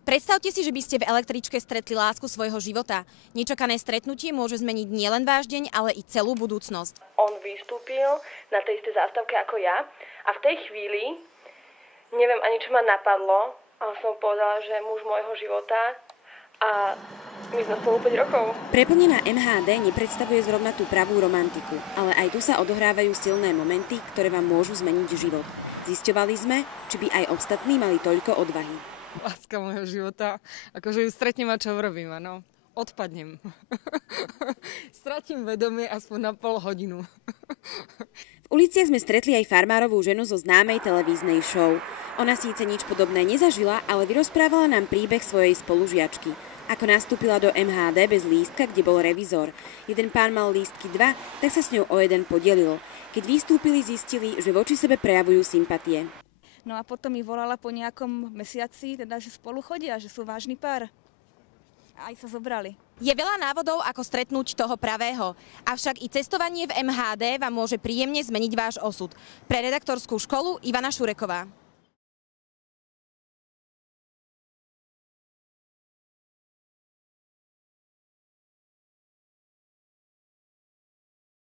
Predstavte si, že by ste v električke stretli lásku svojho života. Nečakané stretnutie môže zmeniť nielen váš deň, ale i celú budúcnosť. On vystúpil na tej istej zástavke ako ja a v tej chvíli, neviem ani čo ma napadlo, ale som povedala, že muž môjho života a my sme spolu 5 rokov. Preplnená MHD nepredstavuje zrovna tú pravú romantiku, ale aj tu sa odohrávajú silné momenty, ktoré vám môžu zmeniť život. Zisťovali sme, či by aj ostatní mali toľko odvahy. Láska môjho života, akože ju stretnem a čo urobím, áno. Odpadnem. Stratím vedomie aspoň na pol hodinu. V uliciach sme stretli aj farmárovú ženu zo známej televíznej show. Ona síce nič podobné nezažila, ale vyrozprávala nám príbeh svojej spolužiačky. Ako nastúpila do MHD bez lístka, kde bol revizor. Jeden pán mal lístky 2, tak sa s ňou o jeden podelil. Keď vystúpili, zistili, že voči sebe prejavujú sympatie. No a potom mi volala po nejakom mesiaci, teda, že spolu chodia, že sú vážny pár. A aj sa zobrali. Je veľa návodov, ako stretnúť toho pravého. Avšak i cestovanie v MHD vám môže príjemne zmeniť váš osud. Pre redaktorskú školu Ivana Šureková.